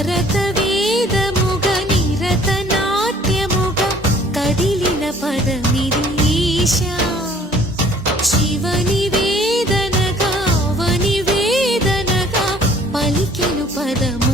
భరత వేదముగ నిరత నాట్యముగ కదిలిన పదమిది ఈశా శివని వేదనగా అవని వేదనగా పలికెను పదము